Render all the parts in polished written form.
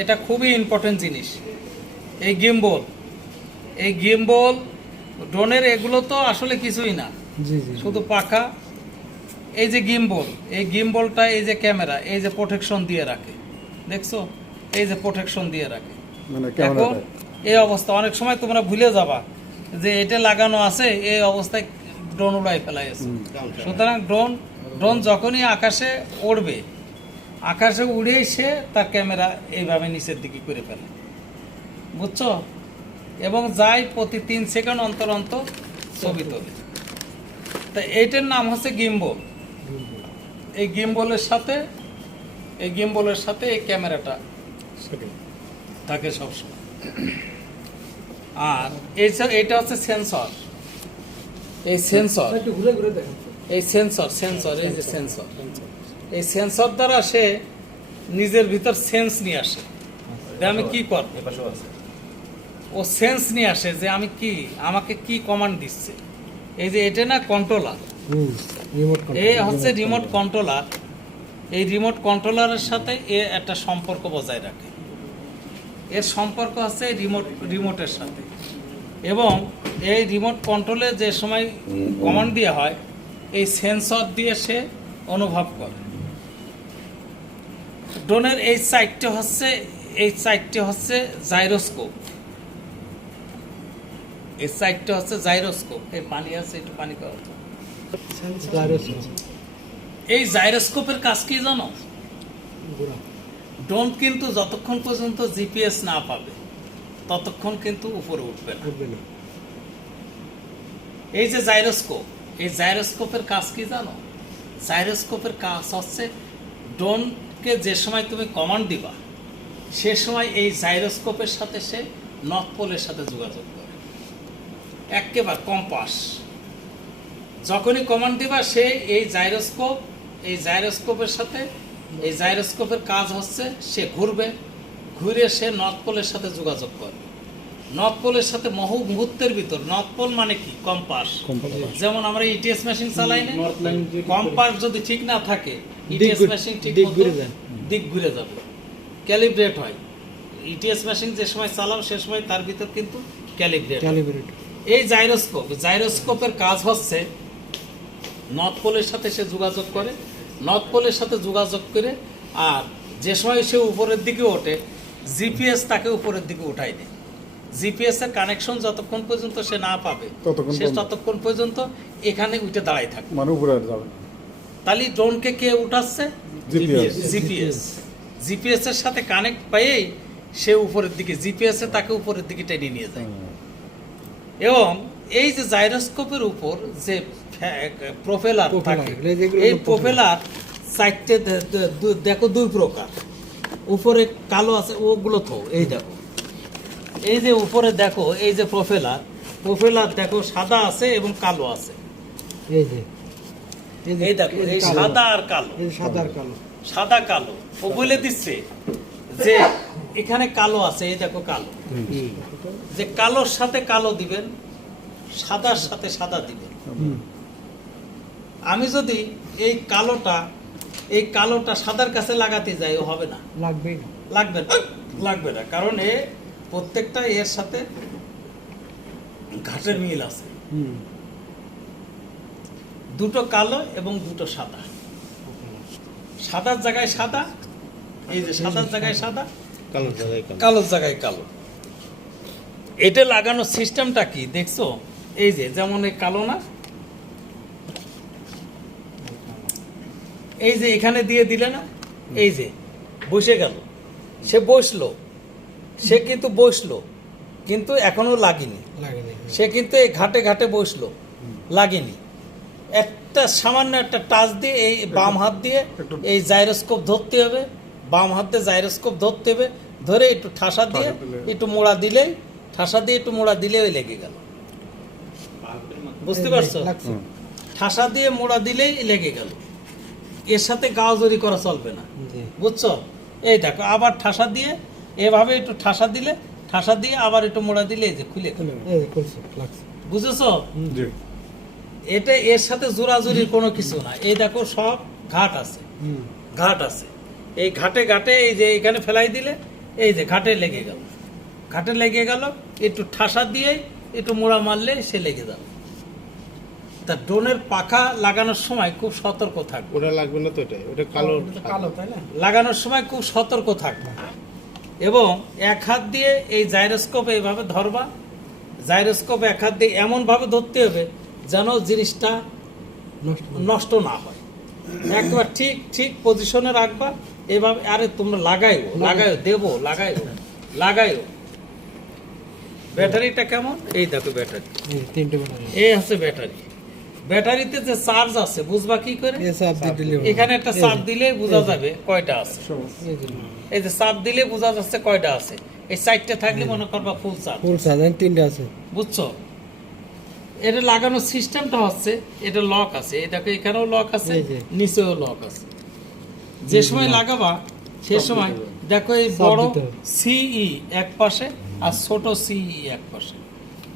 এটা খুবই ইম্পর্টেন্ট জিনিস। এই গিম্বল ড্রোনের এগুলো তো আসলে কিছুই না, শুধু পাখা। এই যে গিম্বল, এই গিম্বলটা, এই যে ক্যামেরা, এই যে প্রোটেকশন দিয়ে রাখে, দেখছো? এই যে প্রোটেকশন দিয়ে রাখে। এখন এই অবস্থা অনেক সময় তোমরা ভুলে যাবা যে এটা লাগানো আছে, এই অবস্থায় ড্রোন উড়াই ফেলাইছে। সুতরাং ড্রোন যখনই আকাশে উড়বে, আকাশে উড়েই সে তার ক্যামেরা এইভাবে নিচের দিকে করে ফেলে, বুঝছো? এবং যাই প্রতি 3 সেকেন্ড অন্তর অন্তর ছবি তোলে। তা এইটার নাম হচ্ছে গিম্বল। এই গিম্বলের সাথে এই ক্যামেরাটা থাকে সবসময়। আর এইটা হচ্ছে সেন্সর। এই সেন্সর এই যে সেন্সর, এই সেন্সর দ্বারা সে নিজের ভিতর সেন্স নিয়ে আসে যে আমি কি করব। ও সেন্স নিয়ে আসে যে আমি কি, আমাকে কি কমান্ড দিচ্ছে। এই যে এটা না কন্ট্রোলার, এই হচ্ছে রিমোট কন্ট্রোলার। এই রিমোট কন্ট্রোলারের সাথে এ একটা সম্পর্ক বজায় রাখে। এর সম্পর্ক হচ্ছে রিমোটের সাথে। এবং এই রিমোট কন্ট্রোলে যে সময় কমান্ড দেওয়া হয়, এই সেন্সর দিয়ে সে অনুভব করে। ড্রোনের এই সাইডটা হচ্ছে জাইরোস্কোপ। এই সাইডটা হচ্ছে জাইরোস্কোপ। এই পানি আছে, একটু পানি খাওয়া। এই জাইরোস্কোপের কাজ কি জানো? ড্রোন কিন্তু যতক্ষণ পর্যন্ত জিপিএস না পাবে ততক্ষণ কিন্তু উপরে উঠবে না। এই যে জাইরোস্কোপ, এই জাইরোস্কোপের কাজ কি জানো? জাইরোস্কোপের কাজ হচ্ছে ড্রোনকে যে সময় তুমি কমান্ড দিবা, সে সময় এই জাইরোস্কোপের সাথে সে নর্থ পোলের সাথে যোগাযোগ করে। একেবারে কম্পাস যখনই কমান্ড দিবা, সে এই জাইরোস্কোপের সাথে, এই জাইরোস্কোপের কাজ হচ্ছে সে ঘুরে সে নর্থ পোলের সাথে যোগাযোগ করবে। নর্থ পোলের সাথে মুহূর্তের ভিতর, নর্থ পোল মানে কি? কম্পাস। যেমন আমরা ইটিএস মেশিন চালাই না, কম্পাস যদি ঠিক না থাকে ইটিএস মেশিন ঠিক দিক ঘুরে যাবে, ক্যালিব্রেট হয়। ইটিএস মেশিন যে সময় চালাও সে সময় তার ভিতর কিন্তু ক্যালিব্রেট। এই জাইরোস্কোপের কাজ হচ্ছে নর্থ পোলের সাথে সে যোগাযোগ করে, নর্থ পোলের সাথে যোগাযোগ করে। আর যে সময় সে উপরের দিকে ওঠে, জিপিএস তাকে উপরের দিকে উঠাই দেয়। জিপিএস এর কানেকশন যতক্ষণ পর্যন্ত সে না পাবে সে ততক্ষণ পর্যন্ত এখানে উঠে দাঁড়াই থাকে, মানে উপরে যাবে না। তাহলে ড্রোনকে কে উঠাচ্ছে? জিপিএস এর সাথে কানেক্ট পেয়েই সে উপরের দিকে, জিপিএস এ তাকে উপরের দিকে টেনে নিয়ে যায়। এবং এই যে জাইরোস্কোপের উপর যে প্রোপেলার থাকে, এই প্রোপেলার সাইডে দেখো 2 প্রকার। উপরে কালো আছে, ওগুলো তো এই দেখো, এই যে উপরে দেখো, এই যে প্রোপেলার দেখো সাদা আছে এবং কালো আছে। এই দেখো, এই সাদা আর কালো, সাদা কালো। ও বলে দিচ্ছে যে এখানে কালো আছে, এই দেখো কালো, যে কালোর সাথে কালো দিবেন, সাদার সাথে সাদা দিবেন। আমি যদি এই কালোটা সাদার কাছে লাগাতে যাই, ও হবে না, লাগবে না, কারণ এ প্রত্যেকটা এর সাথে ঘাটের মিল আছে। দুটো কালো এবং দুটো সাদা, সাদার জায়গায় সাদা, এই যে সাদার জায়গায় সাদা, কালোর জায়গায় কালো। এটা লাগানোর সিস্টেমটা কি দেখছো? এই যে যেমন এই কালো না, এই যে এখানে দিয়ে দিলে না, এই যে বসে গেল, সে কিন্তু বসলো কিন্তু এখনো লাগেনি, সে কিন্তু এই ঘাটে বসলো, লাগেনি। একটা সামান্য একটা টাচ দিয়ে এই বাম হাত দিয়ে এই জাইরোস্কোপ ধরতে হবে, বাম হাত দিয়ে জাইরোস্কোপ ধরতে হবে, ধরে একটু ঠাসা দিয়ে একটু মোড়া দিলেই লেগে গেল। বুঝতে পারছো? ঠাসা দিয়ে মোড়া দিলেই লেগে গেল। এর সাথে গাওজরি করা চলবে না, বুঝছো? এই দেখো, আবার ঠাসা দিয়ে এভাবে একটু ঠাসা দিয়ে আবার একটু মোড়া দিলে এই যে খুলে গেল। বুঝেছো? এটা এর সাথে জোরাজুরির কোনো কিছু না। এই দেখো সব ঘাট আছে, এই ঘাটে এই যে এখানে ফেলাই দিলে এই যে ঘাটে লেগে গেল, ঘাটে লেগে গেল, একটু ঠাসা দিয়ে একটু মোড়া মারলে সে লেগে যাবে। তা ড্রোনের পাখা লাগানোর সময় খুব সতর্ক থাকবে। ওটা লাগবে না তো, ওটা কালো কালো তাই না? লাগানোর সময় খুব সতর্ক থাকবে এবং এক হাত দিয়ে এই জাইরোস্কোপ এইভাবে ধরবা, জাইরোস্কোপ এক হাত দিয়ে এমনভাবে ধরতে হবে যেন জিনিসটা নষ্ট না হয়, একবার ঠিক ঠিক পজিশনে রাখবা এভাবে। আরে তোমরা লাগাইও দেবো, লাগাইও। ব্যাটারিটা কেমন? এই দেখো ব্যাটারি, এই হচ্ছে ব্যাটারি। ব্যাটারিতে যে চার্জ আছে বুঝবা কি করে? এখানে একটা চাপ দিলে বোঝা যাবে কয়টা আছে। এই যে চাপ দিলে বোঝা যাচ্ছে কয়টা আছে। এই 4টে থাকলে মনে করবা ফুল চার্জ, 3টা আছে। বুঝছো? এটা লাগানোর সিস্টেমটা হচ্ছে, এটা লক আছে, এই দেখো এখানেও লক আছে, নিচেও লক আছে। যে সময় লাগাবা সে সময় দেখো এই বড় সিই এক পাশে আর ছোট সিই এক পাশে,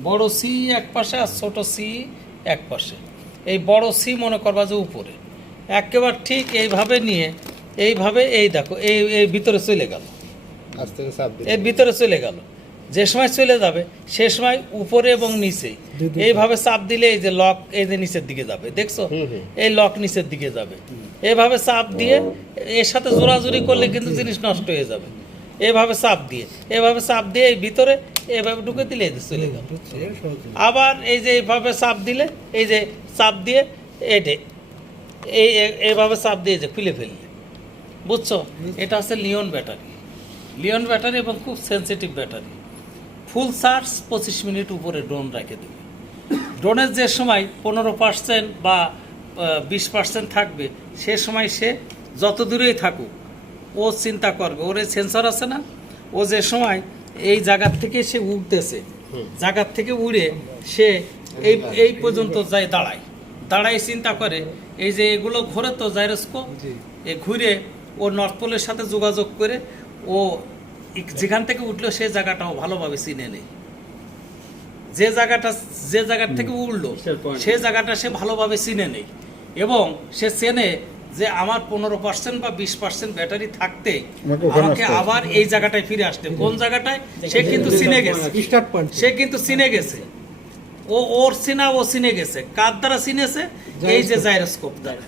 বড় সিই এক পাশে আর ছোট সিই এক পাশে। এই বড় সি মনে করবা যে উপরে, একেবারে ঠিক এইভাবে নিয়ে এইভাবে এই দেখো এই ভিতরে চলে গেল, এর ভিতরে চলে গেল। যে সময় চলে যাবে সে সময় উপরে এবং নিচে এইভাবে চাপ দিলে এই যে লক এই যে নিচের দিকে যাবে, দেখছো? এই লক নিচের দিকে যাবে। এইভাবে চাপ দিয়ে এর সাথে জোরাজুরি করলে কিন্তু জিনিস নষ্ট হয়ে যাবে। এইভাবে চাপ দিয়ে এই ভিতরে এইভাবে ঢুকে দিলে এই যে চলে গেল। আবার এই যে এইভাবে চাপ দিলে এই যে চাপ দিয়ে এইভাবে চাপ দিয়ে যে খুলে ফেললে, বুঝছো? এটা হচ্ছে লিওন ব্যাটারি এবং খুব sensitive battery. Full charge 25 minute উপরে ড্রোন রেখে দেবে। ড্রোনের যে সময় 15% বা 20% থাকবে সে সময় সে যত দূরেই থাকুক ও চিন্তা করবে, ওর এই সেন্সর আছে না, ও যে সময় এই জায়গার থেকে সে উঠতেছে, জায়গার থেকে উড়ে সে এই পর্যন্ত যায়, দাঁড়ায় চিন্তা করে এই যে এগুলো ঘোরে তো জাইরোস্কোপ, এই ঘুরে ও নর্থ পোলের সাথে যোগাযোগ করে ও যেখান থেকে উঠলো সেই জায়গাটাও ভালোভাবে চিনে নেই। যে জায়গার থেকে উঠলো সেই জায়গাটা সে ভালোভাবে চিনে নেই এবং সে চেনে যে আমার 15% বা 20% ব্যাটারি থাকতে আমাকে আবার এই জায়গাটায় ফিরে আসতে। কোন জায়গাটায়? সে কিন্তু চিনে গেছে, ওর চিনা ও চিনে গেছে। কার দ্বারা চিনেছে? এই যে জাইরোস্কোপ দ্বারা।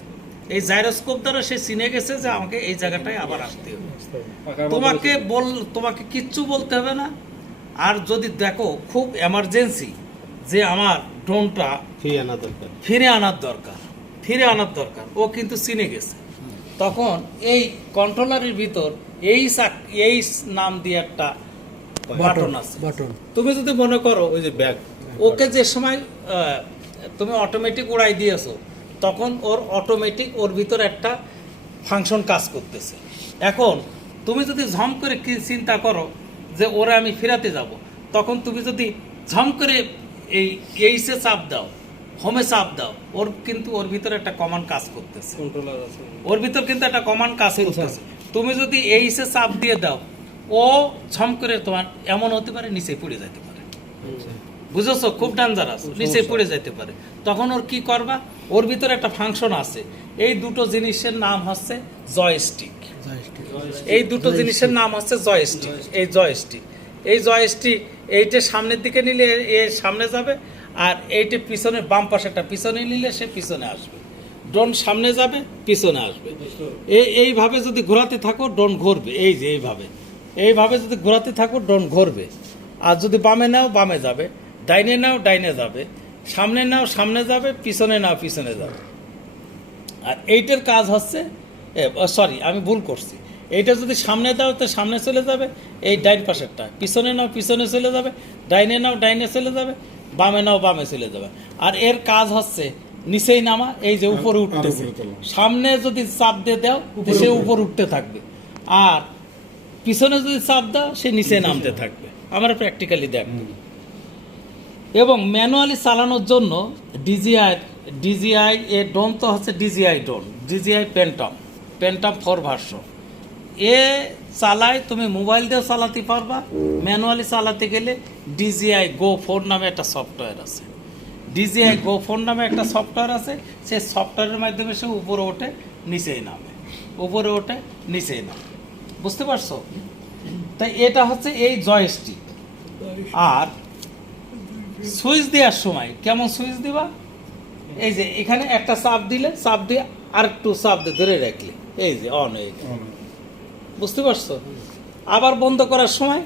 এই জাইরোস্কোপ দ্বারা সে চিনে গেছে যে আমাকে এই জায়গাটায় আবার আসতে হবে। তোমাকে কিচ্ছু বলতে হবে না। আর যদি দেখো খুব এমার্জেন্সি যে আমার ড্রোনটা ফিরে আনার দরকার, ও কিন্তু চিনে গেছে, তখন এই কন্ট্রোলারের ভিতর এই নাম দিয়ে একটা বাটন আছে। তুমি যদি মনে করো ওই যে ব্যাগ, ওকে যে সময় তুমি অটোমেটিক উড়াই দিয়েছো তখন ওর ভিতর একটা ফাংশন কাজ করতেছে। এখন তুমি যদি ঝম করে কি চিন্তা করো যে ওরা আমি ফেরাতে যাব, তখন তুমি যদি ঝম করে এইসে চাপ দাও, হোমে চাপ দাও, ওর ভিতরে একটা কমান্ড কাজ করতেছে, ওর ভিতর কিন্তু একটা কমান্ড কাজ করতেছে। তুমি যদি এইসে চাপ দিয়ে দাও, ও ঝম করে তোমার এমন হতে পারে নিচে পড়ে যেতে পারে, বুঝেছো? খুব ডেঞ্জারাস, নিচে পড়ে যেতে পারে। তখন ওর কি করবা? ওর ভিতরে একটা ফাংশন আছে, এই দুটো জিনিসের নাম হচ্ছে জয়স্টিক। এই দুটো জিনিসের নাম হচ্ছে জয়স্টিক। এই জয়স্টিক এইটা সামনের দিকে নিলে এ সামনে যাবে, আর এইটা পিছনে বাম পাশেটা পিছনে নিলে সে পিছনে আসবে। ড্রোন সামনে যাবে, পিছনে আসবে। এইভাবে যদি ঘোরাতে থাকো ড্রোন ঘুরবে। এই যে এইভাবে যদি ঘোরাতে থাকো ড্রোন ঘুরবে। আর যদি বামে নাও বামে যাবে, ডাইনে নাও ডাইনে যাবে, সামনে নাও সামনে যাবে, পিছনে নাও পিছনে যাবে। আর এইটার কাজ হচ্ছে, আমি ভুল করছি, এইটা যদি সামনে দাও তো সামনে চলে যাবে, এই ডাইন পাশেরটা পিছনে নাও পিছনে চলে যাবে, ডাইনে নাও ডাইনে চলে যাবে, বামে নাও বামে চলে যাবে। আর এর কাজ হচ্ছে নিচেই নামা, এই যে উপরে উঠতেছে, সামনে যদি চাপ দিয়ে দাও সে উপর উঠতে থাকবে, আর পিছনে যদি চাপ দাও সে নিচে নামতে থাকবে। আমরা প্র্যাকটিক্যালি দেখ। এবং ম্যানুয়ালি চালানোর জন্য ডিজিআই এর ড্রোন তো হচ্ছে ডিজিআই পেন্টাম 4 ভার্সন। এ চালায় তুমি মোবাইল দিয়েও চালাতে পারবা, ম্যানুয়ালি চালাতে গেলে ডিজিআই গো 4 নামে একটা সফটওয়্যার আছে। সেই সফটওয়্যারের মাধ্যমে সে উপরে ওঠে নিচেই নামে, বুঝতে পারছো? তাই এটা হচ্ছে এই জয়স্টিক। আর সুইচ দেওয়ার সময় কেমন সুইচ দিবা, এই যে এখানে একটা চাপ দিলে, চাপ দিয়ে আরেকটু চাপ দিয়ে ধরে রাখলে এই যে অন হয়ে গেল, বুঝতে পারছো? আবার বন্ধ করার সময়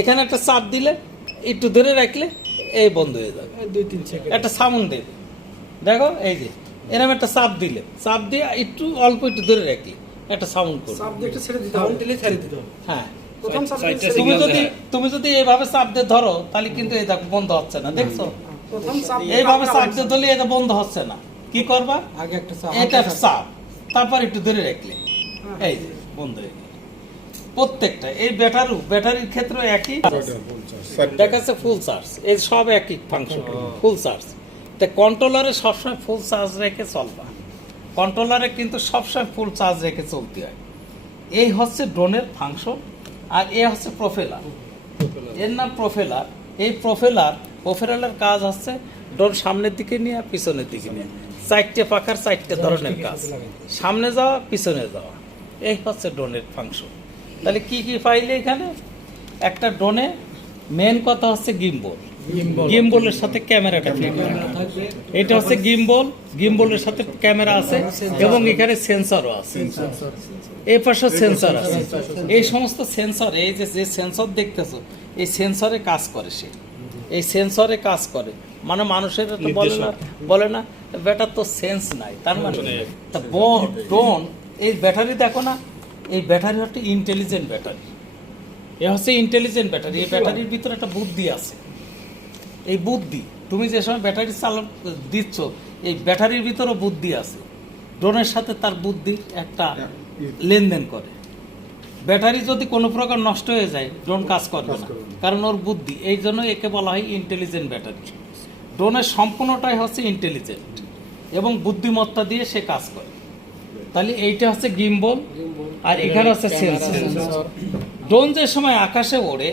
এখানে একটা চাপ দিলে একটু ধরে রাখলে এই বন্ধ হয়ে যাবে, 2-3 সেকেন্ড। একটা সাউন্ড দেবে। দেখো এই যে এরকম একটা চাপ দিলে, চাপ দিয়ে একটু অল্প একটু ধরে রাখলে একটা সাউন্ড করবে। চাপ দিয়ে একটু ছেড়ে দিতে হবে, দিলে ছেড়ে দিতে হবে। হ্যাঁ, প্রথম চাপ দিয়ে সাইডটা ছেড়ে তুমি দিতে যদি তুমি যদি এইভাবে চাপ দিয়ে ধরো তাহলে কিন্তু এটা বন্ধ হচ্ছে না, দেখছো? হবে। প্রথম চাপ দিয়ে এইভাবে হালকা চাপ দিয়ে ধরলে এটা বন্ধ হচ্ছে না। কি করবা, আগে একটা চাপ, এটা হালকা চাপ, তারপর একটু ধরে রাখলে এই যে বন্ধ হয়ে গেল। প্রত্যেকটা এই ব্যাটারির ক্ষেত্রে একই দেখাচ্ছে ফুল চার্জ, এই সব একই ফাংশন, ফুল চার্জ। তা কন্ট্রোলারে সবসময় ফুল চার্জ রেখে চলবা, কন্ট্রোলারে কিন্তু সবসময় ফুল চার্জ রেখে চলতে হয়। এই হচ্ছে ড্রোনের ফাংশন। আর এ হচ্ছে প্রোপেলার, এর নাম প্রোপেলার। এই প্রোপেলারের কাজ হচ্ছে ড্রোন সামনের দিকে নিয়ে পিছনের দিকে নিয়ে, চারটে পাখার চারটে ধরনের কাজ, সামনে যাওয়া পিছনে যাওয়া, এই হচ্ছে ড্রোনের ফাংশন। তাহলে কি কি পাইলে এখানে, একটা ড্রোনে মেন কথা হচ্ছে গিম্বল, গিম্বলের সাথে ক্যামেরাটা ফিট থাকবে। এটা হচ্ছে গিম্বল, গিম্বলের সাথে ক্যামেরা আছে এবং এখানে সেন্সরও আছে, এই পাশে সেন্সর আছে। এই সমস্ত সেন্সর, এই যে যে সেন্সর দেখতেছো, এই সেন্সরে কাজ করে সে, এই সেন্সরে কাজ করে। মানে মানুষের তো বলে না বেটা তো সেন্স নাই, তার মানে তা ড্রোন এই ব্যাটারি দেখো না, এই ব্যাটারি হচ্ছে ইন্টেলিজেন্ট ব্যাটারি, এ হচ্ছে ইন্টেলিজেন্ট ব্যাটারি। এই ব্যাটারির ভিতরে একটা বুদ্ধি আছে। এই বুদ্ধি তুমি যে সময় ব্যাটারি চালক দিচ্ছ, এই ব্যাটারির ভিতরেও বুদ্ধি আছে। ড্রোনের সাথে তার বুদ্ধির একটা লেনদেন করে। ব্যাটারি যদি কোনো প্রকার নষ্ট হয়ে যায়, ড্রোন কাজ করবে না, কারণ ওর বুদ্ধি। এই জন্য একে বলা হয় ইন্টেলিজেন্ট ব্যাটারি। ড্রোনের সম্পূর্ণটাই হচ্ছে ইন্টেলিজেন্ট এবং বুদ্ধিমত্তা দিয়ে সে কাজ করে। তাহলে এইটা হচ্ছে গিম্বল, আর এখানে হচ্ছে সেন্সর। ড্রোন যে সময় আকাশে ওড়ে,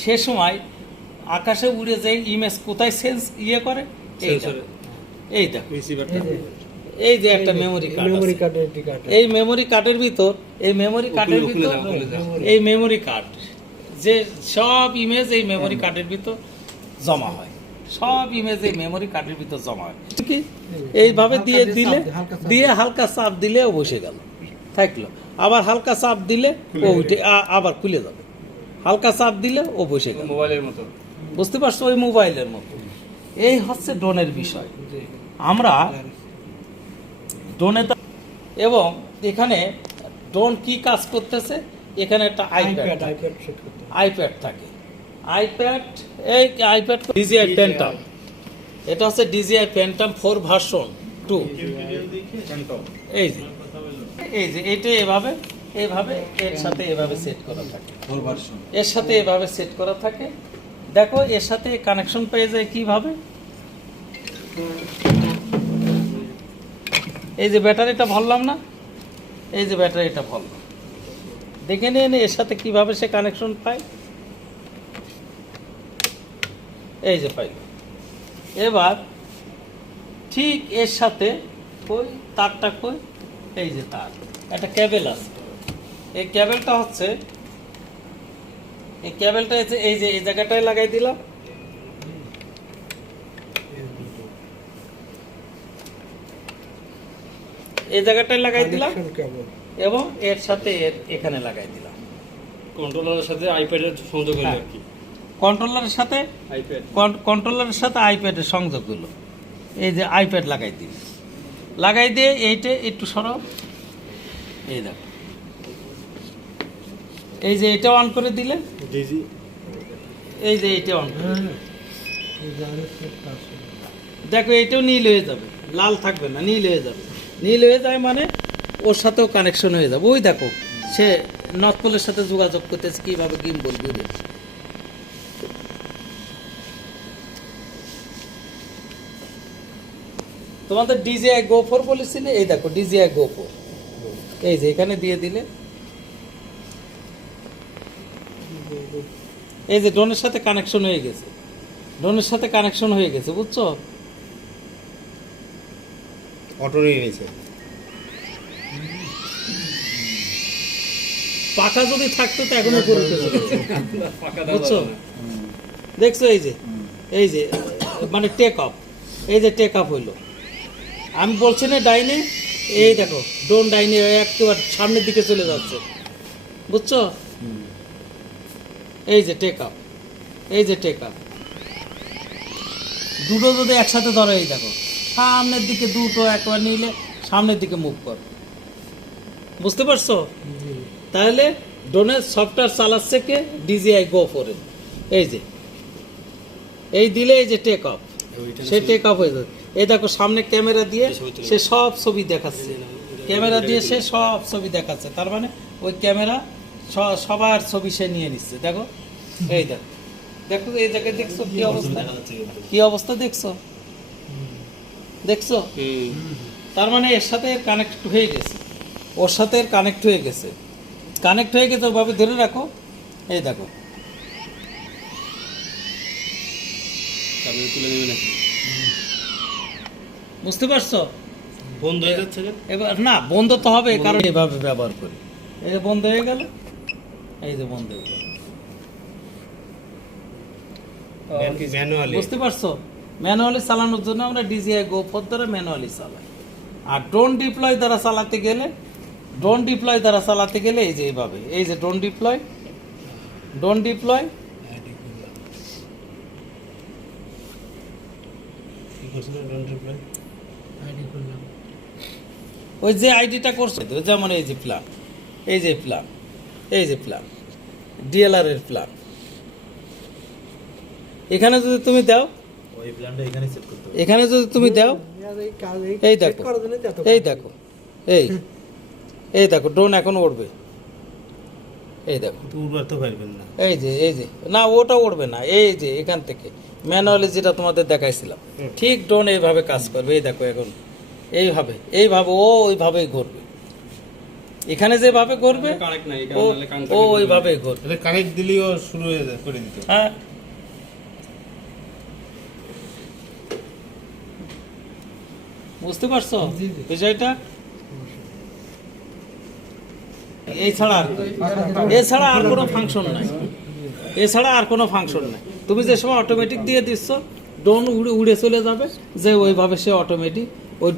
সে সময় আকাশে উড়ে যায় ইমেজ কোথায় সেন্স করে, এই দেখো এই যে একটা মেমোরি মেমোরি কার্ড, কার্ডের দিকে কাটে। এই মেমোরি কার্ডের ভিতর, এই মেমোরি কার্ডের ভিতর, এই মেমোরি কার্ড যে সব ইমেজ এই মেমোরি কার্ডের ভিতর জমা হয়, সব ইমেজ এই মেমোরি কার্ডের ভিতর জমা হয়। কি এইভাবে দিয়ে দিলে, দিয়ে হালকা চাপ দিলে ও বসে গেল, থাকলো। আবার হালকা চাপ দিলে ও উঠে আবার খুলে যাবে, হালকা চাপ দিলে ও বসে গেল, মোবাইলের মতো। বুঝতে পারছো? ওই মোবাইলের মতো। এই হচ্ছে ড্রোনের বিষয়। আমরা ড্রোনে এবং এখানে ড্রোন কি কাজ করতেছে, এখানে একটা আইপ্যাড সেট করতে। আইপ্যাড থাকে। আইপ্যাড, এই আইপ্যাড ডিজিআই প্যান্টাম, এটা হচ্ছে ডিজিআই প্যান্টাম 4 ভার্সন 2। এই যে এটা এভাবে এর সাথে এভাবে সেট করা থাকে, এর সাথে এভাবে সেট করা থাকে। দেখো এর সাথে কানেকশন পেয়ে যায় কিভাবে, এই যে ব্যাটারিটা ভরলাম না, এই যে ব্যাটারিটা ভরলাম, দেখে নিয়ে এর সাথে কিভাবে সে কানেকশন পায়, এই যে পাইল। এবার ঠিক এর সাথে কই তারটা কই, এই যে তার একটা কেবল আছে। এই কেবলটা হচ্ছে, এই কেবলটা এই যে এই জায়গাটায় লাগাই দিলাম, এই জায়গাটায় লাগাই দিলাম কানেকশন কেবল। এবং এর সাথে এর এখানে লাগাই দিলাম। কন্ট্রোলারের সাথে আইপ্যাডের সংযোগ হলো আর কি। কন্ট্রোলারের সাথে আইপ্যাড কন্ট্রোলারের সাথে আইপ্যাডের সংযোগ হলো। এই যে আইপ্যাড লাগাই দিল, লাগাই দিয়ে এইটা একটু সরাও, এই দেখো এই যে এটা অন করে দিলে, ডিজি এই যে এটা অন করে দিলে, এই যে আরেকটা আছে। দেখো এইটাও নীল হয়ে যাবে, লাল থাকবে না, নীল হয়ে যাবে। নীল হয়ে যায় মানে ওর সাথেও কানেকশন হয়ে যাবে। ওই দেখো সে নর্থ পোলের সাথে যোগাযোগ করতেছে কিভাবে, গিম্বল দিয়ে। তোমাদের ডিজিআই গো 4 বলেছি না, এই দেখো ডিজিআই গো 4, এই যে এখানে দিয়ে দিলে, এই যে ড্রোনের সাথে কানেকশন হয়ে গেছে, ড্রোনের সাথে কানেকশন হয়ে গেছে, বুঝছো? অটো নিয়ে নিয়েছে। পাখা যদি থাকতো তো এখন উপরে উঠে যেত। পাকা বুঝছো? দাও দেখছো এই যে মানে টেক অফ, এই যে টেক অফ হইলো। আমি বলছি না ডাইনে, এই দেখো ড্রোন ডাইনে একেবারে সামনের দিকে চলে যাচ্ছে, বুঝছো? এই যে টেক আপ, এই যে টেক আপ, দুটো যদি একসাথে ধরো, এই দেখো সামনের দিকে দুটো একবার নিলে সামনের দিকে মুভ কর, বুঝতে পারছো? তাহলে ড্রোনের সফটওয়্যার চালাচ্ছে কে? DJI Go 4 এর। এই যে এই দিলে এই যে টেক অফ, সে টেক অফ হয়ে যাবে। এই দেখো সামনে ক্যামেরা দিয়ে সে সব ছবি দেখাচ্ছে, ক্যামেরা দিয়ে সে সব ছবি দেখাচ্ছে, তার মানে ওই ক্যামেরা সবার ছবি সে নিয়ে নিচ্ছে। দেখো এই দেখো, দেখো এই জায়গায় দেখছো কি অবস্থা, কি অবস্থা দেখছো, দেখছো? তার মানে এর সাথে কানেক্ট হয়ে গেছে, ওর সাথে কানেক্ট হয়ে গেছে, কানেক্ট হয়ে গেছে, ওভাবে ধরে রাখো। এই দেখো তারপরে তুলে নেবে নাকি? বুঝতে পারছো? বন্ধ হয়ে যাচ্ছে কেন? এবার না বন্ধ তো হবে, কারণ এইভাবে ব্যবহার করি। এই যে বন্ধ হয়ে গেল, এই যে বন্ধ হয়ে গেল, ম্যানুয়ালি বুঝতে পারছো? ম্যানুয়ালি চালানোর জন্য আমরা DJI Go 4 দ্বারা ম্যানুয়ালি চালাই। আর ড্রোন ডিপ্লয় দ্বারা চালাতে গেলে, ড্রোন ডিপ্লয় দ্বারা চালাতে গেলে এই যে এইভাবে, এই যে ড্রোন ডিপ্লয়, ড্রোন ডিপ্লয়, কি করছিল ড্রোন রিপ্লাই? আইডি করলাম। ওই যে আইডিটা করছে তো, যেমন এই যে প্ল্যান, এই যে প্ল্যান, এই যে প্ল্যান, DLR এর প্ল্যান, এখানে যদি তুমি দাও, ওই প্ল্যানটা এখানে সেট করতে হবে। এখানে যদি তুমি দাও, এই দেখো, করার জন্য তো এত এই দেখো, এই দেখো ড্রোন এখন উড়বে, এই দেখো, তো উড়বার তো পারবেন না। এই যে না ওটা উড়বে না, এই যে এখান থেকে ম্যানুয়ালি যেটা তোমাদের দেখাইছিলাম, ঠিক ড্রোন এইভাবে কাজ করবে। এই দেখো এখন এইভাবে, এইভাবে ও ওইভাবেই ঘুরবে, এখানে যেভাবে ঘুরবে কানেক্ট নাই, ও এখানে কানেক্ট ও ওইভাবেই ঘুরবে। এটা কানেক্ট দিলেও শুরু হয়ে যায় করে দিতে। হ্যাঁ, বুঝতে পারছো জি, জি। বিষয়টা? এছাড়া এছাড়া আর কোনো ফাংশন নাই, এছাড়া আর কোনো ফাংশন নাই। তুমি যে সময় অটোমেটিক দিয়ে দিচ্ছ, ড্রোন উড়ে উড়ে চলে যাবে, যে ওইভাবে সে অটোমেটিক